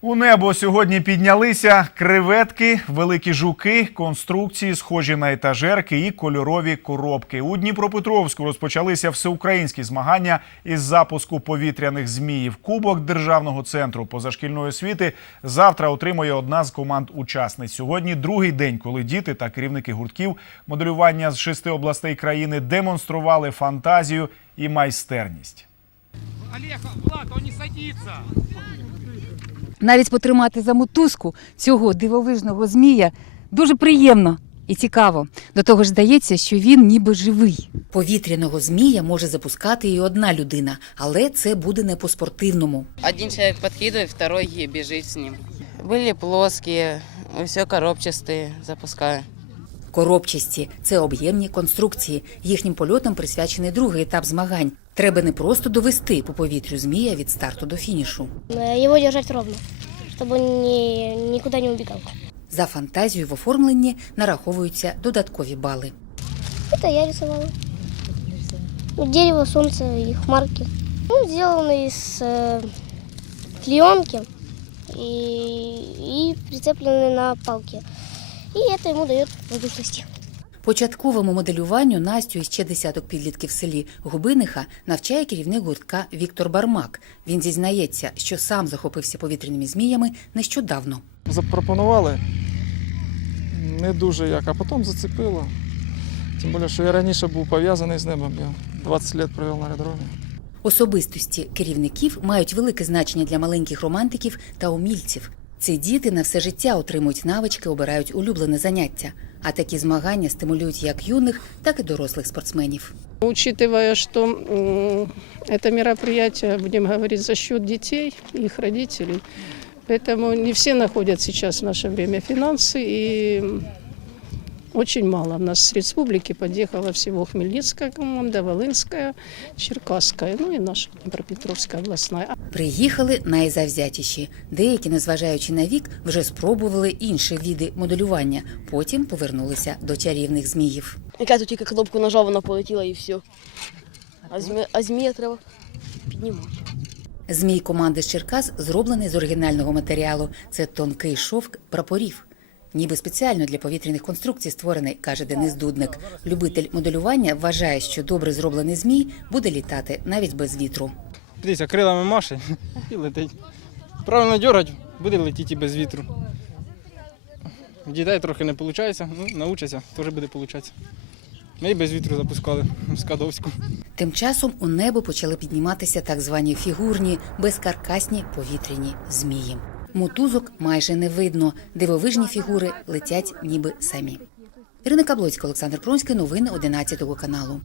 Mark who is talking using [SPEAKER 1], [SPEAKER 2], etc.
[SPEAKER 1] У небо сьогодні піднялися креветки, великі жуки, конструкції, схожі на етажерки і кольорові коробки. У Дніпропетровську розпочалися всеукраїнські змагання із запуску повітряних зміїв. Кубок державного центру позашкільної освіти завтра отримує одна з команд учасниць. Сьогодні другий день, коли діти та керівники гуртків моделювання з шести областей країни демонстрували фантазію і майстерність.
[SPEAKER 2] Олег, Влад, он не садится.
[SPEAKER 3] Навіть потримати за мотузку цього дивовижного змія дуже приємно і цікаво. До того ж здається, що він ніби живий.
[SPEAKER 4] Повітряного змія може запускати і одна людина, але це буде не по-спортивному.
[SPEAKER 5] Один человек подкидывает, второй бежит с ним. Были плоские, все коробчастые, запускаю.
[SPEAKER 4] Коробчасті це об'ємні конструкції. Їхнім польотам присвячений другий етап змагань. Треба не просто довести по повітрю змія від старту до фінішу.
[SPEAKER 6] Э, Его держать ровно, чтобы он ни, никуда не убегал.
[SPEAKER 4] За фантазію в оформленні нараховуються додаткові бали.
[SPEAKER 6] Это я рисовала. Ну, Дерево, солнце и хмарки. Он сделан из э, клеенки и, и прицеплены на палке. И это ему дает воздушности.
[SPEAKER 4] Початковому моделюванню Настю і ще десяток підлітків в селі Губиниха навчає керівник гуртка Віктор Бармак. Він зізнається, що сам захопився повітряними зміями нещодавно.
[SPEAKER 7] запропонували не дуже як, а потім зацепило. Тим більше, що я раніше був пов'язаний з небом, я 20 років провів на аеродромі.
[SPEAKER 4] Особистості керівників мають велике значення для маленьких романтиків та умільців. Ці діти на все життя отримують навички, обирають улюблене заняття. А такі змагання стимулюють як юних, так і дорослих спортсменів.
[SPEAKER 8] Учитывая, что м, это мероприятие, будем говорить, за счет детей и их родителей, поэтому не все находят сейчас в наше время финансы, и м, очень мало. У нас с республики подъехала всего Хмельницкая команда, Волынская, Черкасская, ну и наша Днепропетровская областная.
[SPEAKER 4] Приїхали найзавзятіші. Деякі, незважаючи на вік, вже спробували інші види моделювання. Потім повернулися до чарівних зміїв.
[SPEAKER 9] Яка тут тільки кнопку нажав, вона полетіла і все. А, змі... а змія треба піднімати.
[SPEAKER 4] Змій команди з Черкас зроблений з оригінального матеріалу. Це тонкий шовк прапорів. Ніби спеціально для повітряних конструкцій створений, каже Денис Дудник. Любитель моделювання вважає, що добре зроблений змій буде літати навіть без вітру.
[SPEAKER 7] Дивіться, крилами машить і летить. Правильно дергать, буде летіти і без вітру. Дітей трохи не виходить, ну, научаться, теж буде виходити. Ми і без вітру запускали в Скадовську.
[SPEAKER 4] Тим часом у небо почали підніматися так звані фігурні, безкаркасні повітряні змії. Мотузок майже не видно. Дивовижні фігури летять ніби самі. Ірина Каблоцька, Олександр Пронський. Новини 11 каналу.